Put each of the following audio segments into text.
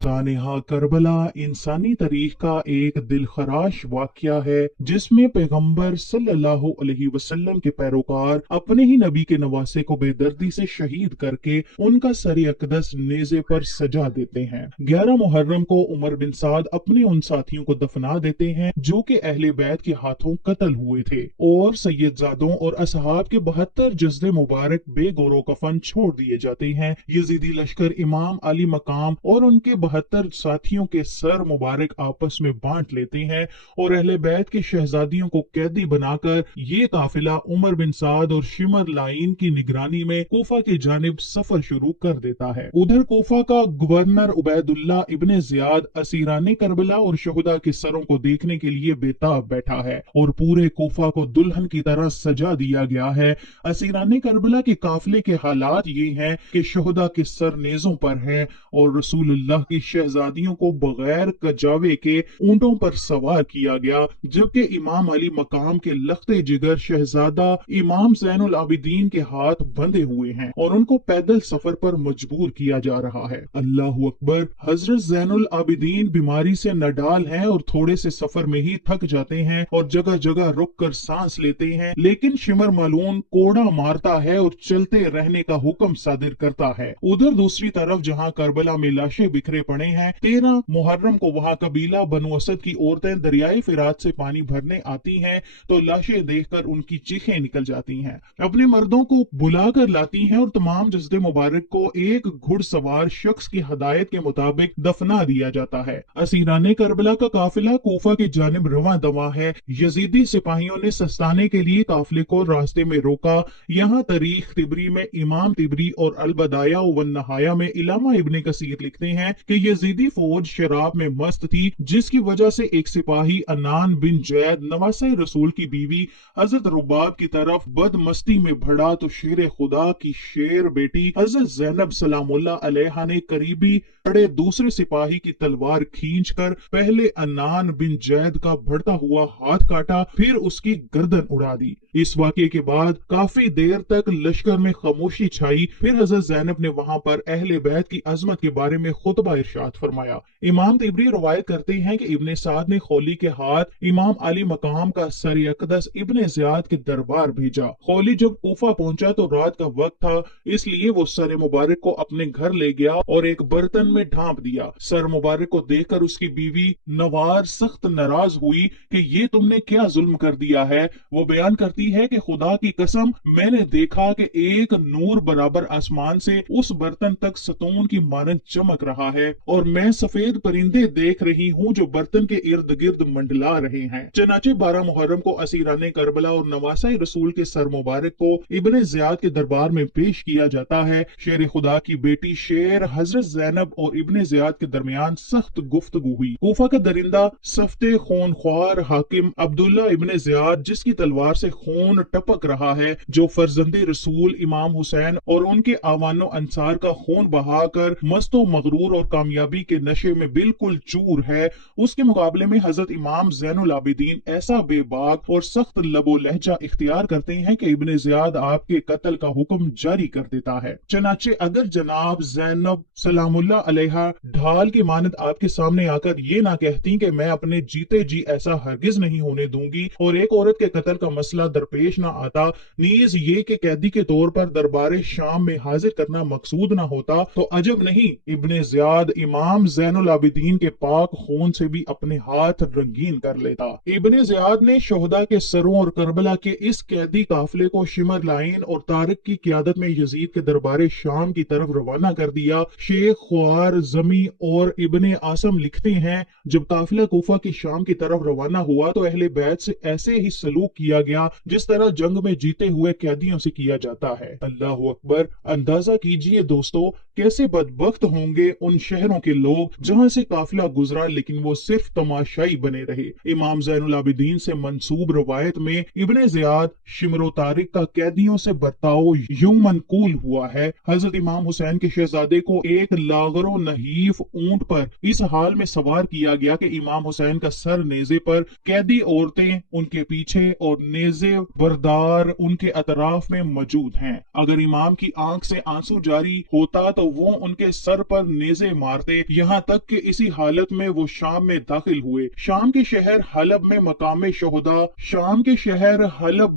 सानेहा Karbala इंसानी तारीख का एक दिलखराश वाकया है जिसमें पैगंबर सल्लल्लाहु अलैहि वसल्लम के पैरोकार अपने ही नबी के नवासे को बेदर्दी से शहीद करके उनका सर अकदस नेज़े पर सजा देते हैं। 11 मुहर्रम को उमर बिन साद अपने उन साथियों को दफना देते हैं जो कि अहले बैत के हाथों कत्ल हुए थे और सैयदजादों और असहाब के 72 जस्दे मुबारक बेगोरो कफन छोड़ दिए जाते हैं। यजीदी लश्कर इमाम अली मकाम और उनके 72 साथियों के सर मुबारक आपस में बांट लेते हैं और अहले बैत के शहजादियों को कैदी बनाकर ये काफिला उमर बिन साद और शिमर लाइन की निगरानी में कोफा की जानिब सफर शुरू कर देता है। उधर कोफा का गवर्नर उबैदुल्ला इब्ने जियाद असीराने करबला और शहुदा के सरों को देखने के लिए बेताब बैठा है और पूरे कोफा को दुल्हन की तरह सजा दिया गया है। असीराने करबला के काफिले के हालात ये हैं कि शहुदा के सर नेजों पर हैं और रसूलुल्लाह की शहजादियों को बगैर कजावे के ऊंटों पर सवार किया गया, जबकि इमाम अली मकाम के लख्ते जिगर शहजादा इमाम ज़ैनुल आबिदीन के हाथ बंधे हुए हैं और उनको पैदल सफर पर मजबूर किया जा रहा है। अल्लाह अकबर। हजरत ज़ैनुल आबिदीन बीमारी से नडाल हैं और थोड़े से सफर में ही थक जाते हैं और जगह जगह रुक कर सांस लेते हैं, लेकिन शिमर मालून कोड़ा मारता है और चलते रहने का हुक्म सादिर करता है। उधर दूसरी तरफ जहां करबला में लाशें बिखरे पड़े हैं, 13 मुहर्रम को वहां कबीला बनु असद की औरतें दरियाए फिरात से पानी भरने आती हैं तो लाशें देखकर उनकी चीखें निकल जाती हैं, अपने मर्दों को बुलाकर लाती हैं और तमाम जस्दे मुबारक को एक घुड़सवार शख्स की हदायत के मुताबिक दफना दिया जाता है। असीराने करबला का काफिला कोफा की जानिब रवा दवा है। यजीदी सिपाहियों ने सस्ताने के लिए काफिले को रास्ते में रोका। यहाँ तारीख तिबरी में इमाम तिबरी और अलबदाया वन नहाया में इलामा इब्ने कसीर लिखते हैं कि यजीदी फौज शराब में मस्त थी, जिसकी वजह से एक सिपाही अनान बिन जैद नवासे रसूल की बीवी हजरत रुबाब की तरफ बदमस्ती में भड़ा तो शेर खुदा की शेर बेटी हजरत जैनब सलामुल्लाह अलैहा ने करीबी खड़े दूसरे सिपाही की तलवार खींचकर पहले अनान बिन जैद का बढ़ता हुआ हाथ काटा, फिर उसकी गर्दन उड़ा दी। इस वाक़े के बाद काफी देर तक लश्कर में खामोशी छाई। फिर हजरत जैनब ने वहां पर अहले बैत की अजमत के बारे में खुतबा इरशाद फरमाया। इमाम तिबरी रवायत करते हैं कि इब्ने साद ने खौली के हाथ इमाम अली मकाम का सर अकदस इब्ने जियाद के दरबार भेजा। खौली जब कोफा पहुंचा तो रात का वक्त था, इसलिए वो सर मुबारक को अपने घर ले गया और एक बर्तन में ढांप दिया। सर मुबारक को देखकर उसकी बीवी नवार सख्त नाराज हुई कि ये तुमने क्या जुल्म कर दिया है। वो बयान करती है कि खुदा की कसम, मैंने देखा कि एक नूर बराबर आसमान से उस बर्तन तक सतून की मानद चमक रहा है और मैं सफेद परिंदे देख रही हूँ जो बर्तन के इर्द गिर्द मंडला रहे हैं। चनाचे 12 मुहर्रम को असीराने करबला और नवासा रसूल के सर मुबारक को इब्ने जियाद के दरबार में पेश किया जाता है। शेर खुदा की बेटी शेर हजरत जैनब और इब्ने जियाद के दरमियान सख्त गुफ्तगू हुई। कोफा का दरिंदा सफ्ते खून ख्वार हाकिम अब्दुल्ला इब्ने जियाद, जिसकी तलवार से खून टपक रहा है, जो फर्जंदे रसूल इमाम हुसैन और उनके आवानो अंसार का खून बहाकर मस्तो मगरूर और कामयाबी के नशे में बिल्कुल चूर है, उसके मुकाबले में हजरत इमाम ज़ैनुल आबिदीन ऐसा बेबाक और सख्त लबो लहजा इख्तियार करते हैं कि इब्ने जियाद आपके कत्ल का हुक्म जारी कर देता है। चनाचे अगर जनाब ज़ैनब सलामुल्लाह अलैहा ढाल की मानद आपके सामने आकर ये ना कहती कि मैं अपने जीते जी ऐसा हरगिज नहीं होने दूंगी और एक औरत के कत्ल का मसला दरपेश ना आता, नीज ये कि कैदी के तौर पर दरबार शाम में हाजिर करना मकसूद ना होता, तो अजब नहीं इब्ने जियाद इमाम ज़ैनुल आबिदीन के पाक खून से भी अपने हाथ रंगीन कर लेता। इब्ने जियाद ने शोहदा के सरों और करबला के इस कैदी काफिले को शिमर लाइन और तारिक की क़ियादत में यजीद के दरबार शाम की तरफ रवाना कर दिया। शेख ख्वार जमी और इब्ने आसम लिखते हैं, जब काफिला कोफा की शाम की तरफ रवाना हुआ तो अहले बैत से ऐसे ही सलूक किया गया जिस तरह जंग में जीते हुए कैदियों से किया जाता है। अल्लाह अकबर। अंदाजा कीजिए दोस्तों, कैसे बदबख्त होंगे उन शहरों के लोग जहां से काफिला गुजरा लेकिन वो सिर्फ तमाशाई बने रहे। इमाम ज़ैनुल आबिदीन से मंसूब रवायत में इब्ने जियाद शिमरो तारिक का कैदियों से बर्ताव यूं मनकूल हुआ है। हजरत इमाम हुसैन के शहजादे को एक लागरो नहीफ ऊंट पर इस हाल में सवार किया गया कि इमाम हुसैन का सर नेजे पर, कैदी औरतें उनके पीछे और नेजे बरदार उनके अतराफ में मौजूद हैं। अगर इमाम की आंख से आंसू जारी होता तो वो उनके सर पर नेज़े मारते, यहाँ तक कि इसी हालत में वो शाम में दाखिल हुए। शाम के शहर हलब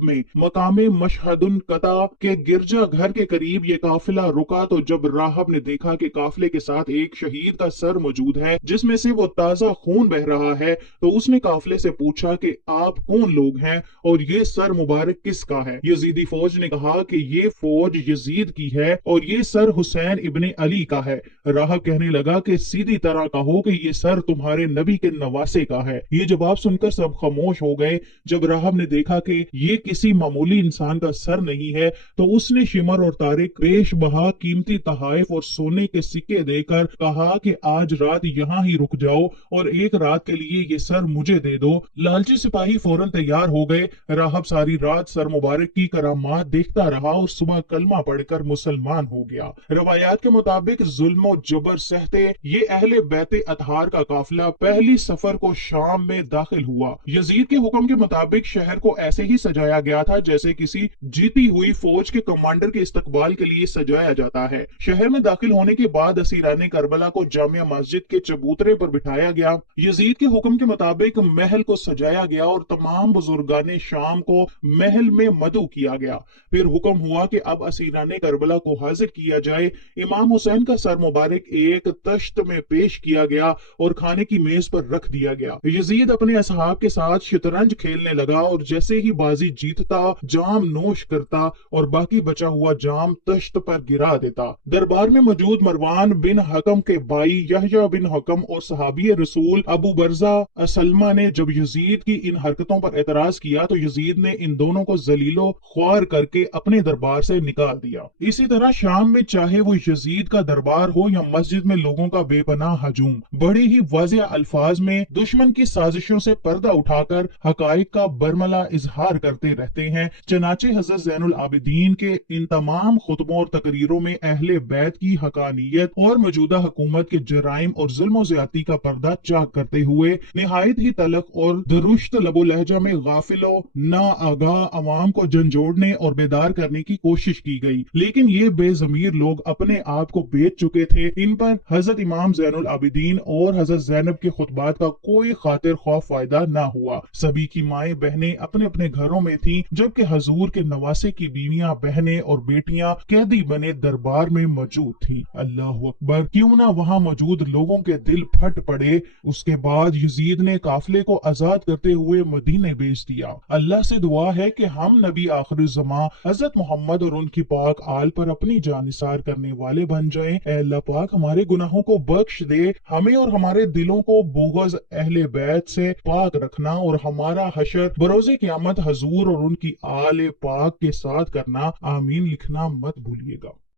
में मकामे मशहदुन कता के गिरजा घर के करीब ये काफिला रुका तो जब राहब ने देखा कि काफिले के साथ एक शहीद का सर मौजूद है जिसमें से वो ताजा खून बह रहा है, तो उसने काफिले से पूछा कि आप कौन लोग हैं और ये सर मुबारक किसका है। यजीदी फौज ने कहा कि ये फौज यजीद की है और ये सर हुसैन इब्ने अली का है। राहब कहने लगा कि सीधी तरह कहो कि ये सर तुम्हारे नबी के नवासे का है। ये जवाब सुनकर सब खामोश हो गए। जब राहब ने देखा कि ये किसी मामूली इंसान का सर नहीं है तो उसने शिमर और तारिक पेश बहा कीमती तहाइफ और सोने के सिक्के देकर कहा कि आज रात यहाँ ही रुक जाओ और एक रात के लिए ये सर मुझे दे दो। लालची सिपाही फौरन तैयार हो गए। राहब सारी रात सर मुबारक की करामात देखता रहा और सुबह कलमा पढ़कर मुसलमान हो गया। रवायात के मुताबिक जुल्म और जबर सहते ये अहले बैते अतहार का काफिला पहली सफर को शाम में दाखिल हुआ। यजीद के हुक्म के मुताबिक शहर को ऐसे ही सजाया गया था जैसे किसी जीती हुई फौज के कमांडर के इस्तकबाल के लिए सजाया जाता है। शहर में दाखिल होने के बाद असीराने करबला को जामिया मस्जिद के चबूतरे पर बिठाया गया। यजीद के हुक्म के मुताबिक महल को सजाया गया और तमाम बुजुर्गाने शाम को महल में मदऊ किया गया। फिर हुक्म हुआ कि अब असीराने करबला को हाजिर किया जाए। इमाम हुसैन का सर मुबारक एक तश्त में पेश किया गया और खाने की मेज पर रख दिया गया। यजीद अपने असहाब के साथ शतरंज खेलने लगा और जैसे ही बाजी जीतता जाम नोश करता और बाकी बचा हुआ जाम तश्त पर गिरा देता। दरबार में मौजूद मरवान बिन हकम के भाई यहया बिन हकम और सहाबी रसूल अबू बरजा असलमा ने जब यजीद की इन हरकतों पर एतराज किया तो यजीद ने इन दोनों को जलीलो ख्वार करके अपने दरबार से निकाल दिया। इसी तरह शाम में चाहे वो यजीद का दरबार हो या मस्जिद में लोगों का बेपनाह हजूम, बड़े ही वाज़िह अल्फाज में दुश्मन की साजिशों से पर्दा उठाकर हकाइक का बरमला इजहार करते रहते हैं। चनाचे हजरत ज़ैनुल आबिदीन के इन तमाम खुतबों और तकरीरों में अहले बैत की हकानियत और मौजूदा हुकूमत के जराइम और जुल्म ज्यादती का पर्दा चाक करते हुए निहायत ही तलख और दुरुस्त लबो लहजा में गाफिलों ना आगाह अवाम को झंझोड़ने और बेदार करने की कोशिश की गई, लेकिन ये बेजमीर लोग अपने आप को बेच चुके थे। इन पर हजरत इमाम ज़ैनुल आबिदीन और हजरत ज़ैनब के खुतबात का कोई खातिर खौफ फायदा ना हुआ। सभी की माएं बहनें अपने अपने घरों में थीं, जबकि हजूर के नवासे की बीवियां, बहनें और बेटियां कैदी बने दरबार में मौजूद थीं। अल्लाह अकबर, क्यों ना वहां मौजूद लोगों के दिल फट पड़े। उसके बाद यजीद ने काफिले को आजाद करते हुए मदीने भेज दिया। अल्लाह से दुआ है कि हम नबी आखिर ज़मां हजरत मोहम्मद और उनकी पाक आल पर अपनी जान निसार करने वाले बन जाएं। ऐ अल्लाह पाक हमारे गुनाहों को बख्श दे, हमें और हमारे दिलों को बुग़्ज़ अहले बैत से पाक रखना और हमारा हशर बरोज़े क़यामत हजूर और उनकी आले पाक के साथ करना। आमीन लिखना मत भूलिएगा।